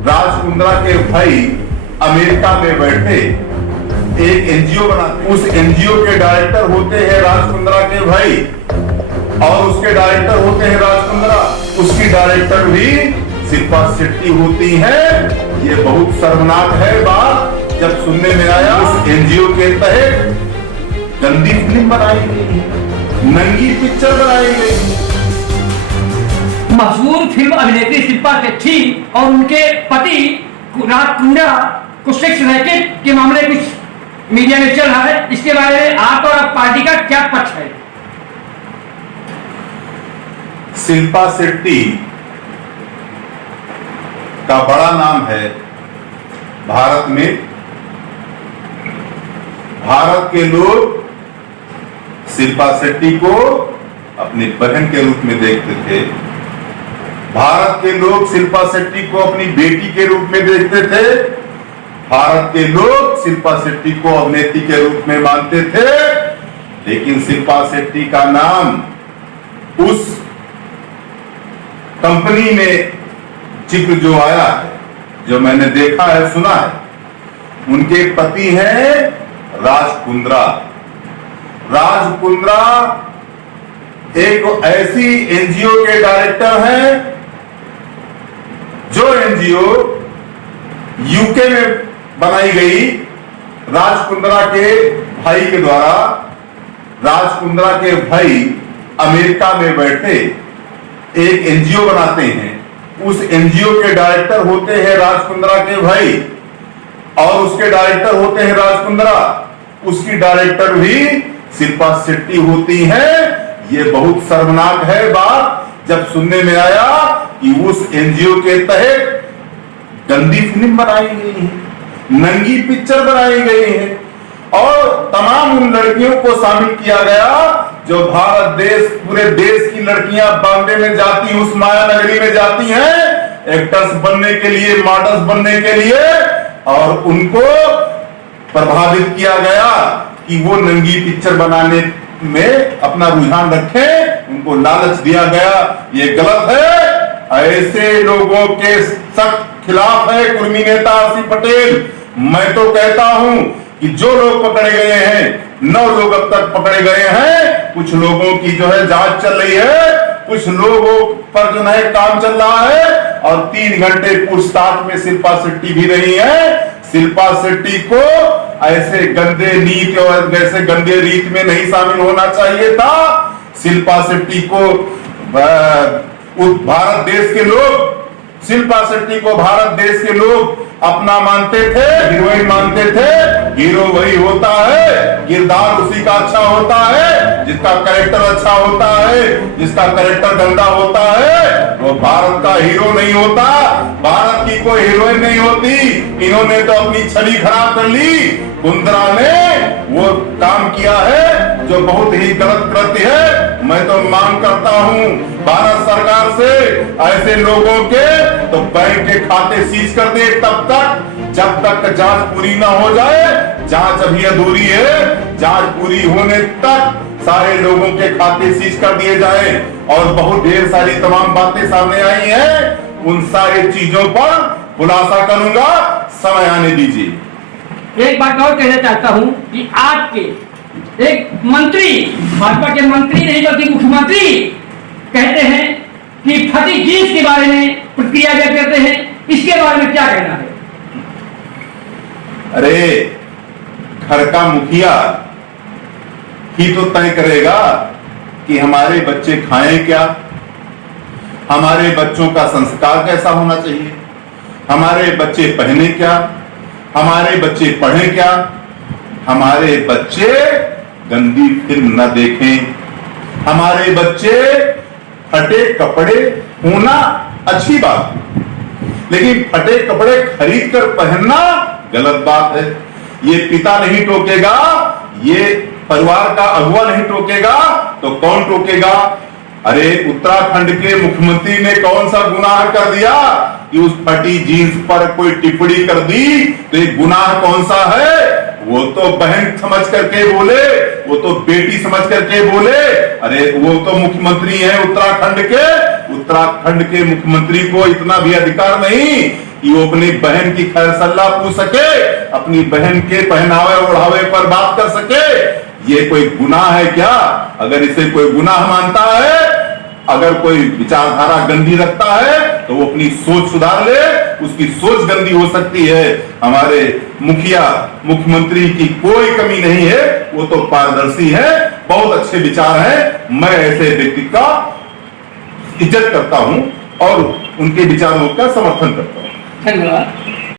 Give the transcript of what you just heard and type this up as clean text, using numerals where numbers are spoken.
राज कुंद्रा के भाई अमेरिका में बैठे एक एनजीओ बनाते, उस एनजीओ के डायरेक्टर होते हैं राज कुंद्रा के भाई और उसके डायरेक्टर होते हैं राज कुंद्रा, उसकी डायरेक्टर भी शिल्पा शेट्टी होती है। ये बहुत शर्मनाक है बात जब सुनने में आया। उस एनजीओ के तहत गंदी फिल्म बनाई गई, नंगी पिक्चर बनाई गई। मशहूर फिल्म अभिनेत्री शिल्पा शेट्टी और उनके पति राज कुंद्रा को सेक्स रैकेट के मामले कुछ मीडिया में चल रहा है, इसके बारे में आप और पार्टी का क्या पक्ष है? शिल्पा शेट्टी का बड़ा नाम है भारत में। भारत के लोग शिल्पा शेट्टी को अपनी बहन के रूप में देखते थे। भारत के लोग शिल्पा शेट्टी को अपनी बेटी के रूप में देखते थे। भारत के लोग शिल्पा शेट्टी को अभिनेत्री के रूप में मानते थे। लेकिन शिल्पा शेट्टी का नाम उस कंपनी में जिक्र जो आया है, जो मैंने देखा है, सुना है, उनके पति हैं राज कुंद्रा। राज कुंद्रा एक ऐसी एनजीओ के डायरेक्टर हैं जो एनजीओ यूके में बनाई गई राज कुंद्रा के भाई के द्वारा। राज कुंद्रा के भाई अमेरिका में बैठे एक एनजीओ बनाते हैं, उस एनजीओ के डायरेक्टर होते हैं राज कुंद्रा के भाई और उसके डायरेक्टर होते हैं राज कुंद्रा, उसकी डायरेक्टर भी शिल्पा शेट्टी होती है। ये बहुत शर्मनाक है बात जब सुनने में आया कि उस एनजीओ के तहत गंदी फिल्म बनाई गई है, नंगी पिक्चर बनाई गई है और तमाम उन लड़कियों को शामिल किया गया जो भारत देश, पूरे देश की लड़कियां बॉम्बे में जाती, उस माया नगरी में जाती हैं एक्टर्स बनने के लिए, मॉडल्स बनने के लिए, और उनको प्रभावित किया गया कि वो नंगी पिक्चर बनाने में अपना रुझान रखें, उनको लालच दिया गया। ये गलत है। ऐसे लोगों के सख्त खिलाफ है कुर्मी नेता आरसी पटेल। मैं तो कहता हूं कि जो लोग पकड़े गए हैं, 9 लोग अब तक पकड़े गए हैं, कुछ लोगों की जो है जांच चल रही है, कुछ लोगों पर जो है काम चल रहा है और 3 घंटे पूछताछ में शिल्पा शेट्टी भी रही है। शिल्पा शेट्टी को ऐसे गंदे नीति और ऐसे गंदे रीत में नहीं शामिल होना चाहिए था। शिल्पा शेट्टी को भारत देश के लोग, शिल्पा शेट्टी को भारत देश के लोग अपना मानते थे, हीरोइन मानते थे। हीरो वही होता है, किरदार उसी का अच्छा होता है जिसका कैरेक्टर अच्छा होता है। जिसका कैरेक्टर गंदा होता है वो भारत का हीरो नहीं होता, भारत की कोई हीरोइन नहीं होती। इन्होंने तो अपनी छवि खराब कर ली। कुंद्रा ने वो काम किया है जो बहुत ही गलत कृत्य है। मैं तो मांग करता हूं भारत सरकार से ऐसे लोगों के तो बैंक के खाते सीज कर दे जब तक जांच पूरी ना हो जाए। जांच अभी अधूरी है, जांच पूरी होने तक सारे लोगों के खाते सीज कर दिए जाएं। और बहुत ढेर सारी तमाम बातें सामने आई हैं, उन सारी चीजों पर खुलासा करूंगा, समय आने दीजिए। एक बात और कहना चाहता हूं कि आज के एक मंत्री, भाजपा के मंत्री नहीं बल्कि मुख्यमंत्री कहते हैं कि फटी जींस के बारे में प्रतिक्रिया व्यक्त करते हैं, इसके बारे में क्या कहना है? अरे घर का मुखिया ही तो तय करेगा कि हमारे बच्चे खाएं क्या, हमारे बच्चों का संस्कार कैसा होना चाहिए, हमारे बच्चे पहने क्या, हमारे बच्चे पढ़ें क्या। हमारे बच्चे गंदी फिल्म न देखें, हमारे बच्चे फटे कपड़े होना अच्छी बात है, लेकिन फटे कपड़े खरीद कर पहनना गलत बात है। ये पिता नहीं टोकेगा, ये परिवार का अगुआ नहीं टोकेगा तो कौन टोकेगा? अरे उत्तराखंड के मुख्यमंत्री ने कौन सा गुनाह कर दिया कि उस फटी जीन्स पर कोई टिप्पणी कर दी? तो ये गुनाह कौन सा है? वो तो बहन समझ करके बोले, वो तो बेटी समझ करके बोले। अरे वो तो मुख्यमंत्री हैं उत्तराखंड के। उत्तराखंड के मुख्यमंत्री को इतना भी अधिकार नहीं कि वो अपनी बहन की खैर सल्ला पूछ सके, अपनी बहन के पहनावे ओढ़ावे पर बात कर सके। ये कोई गुनाह है क्या? अगर इसे कोई गुनाह मानता है, अगर कोई विचारधारा गंदी रखता है, तो वो अपनी सोच सुधार ले। उसकी सोच गंदी हो सकती है, हमारे मुखिया मुख्यमंत्री की कोई कमी नहीं है, वो तो पारदर्शी है, बहुत अच्छे विचार हैं। मैं ऐसे व्यक्ति का इज्जत करता हूं और उनके विचारों का समर्थन करता हूं। धन्यवाद।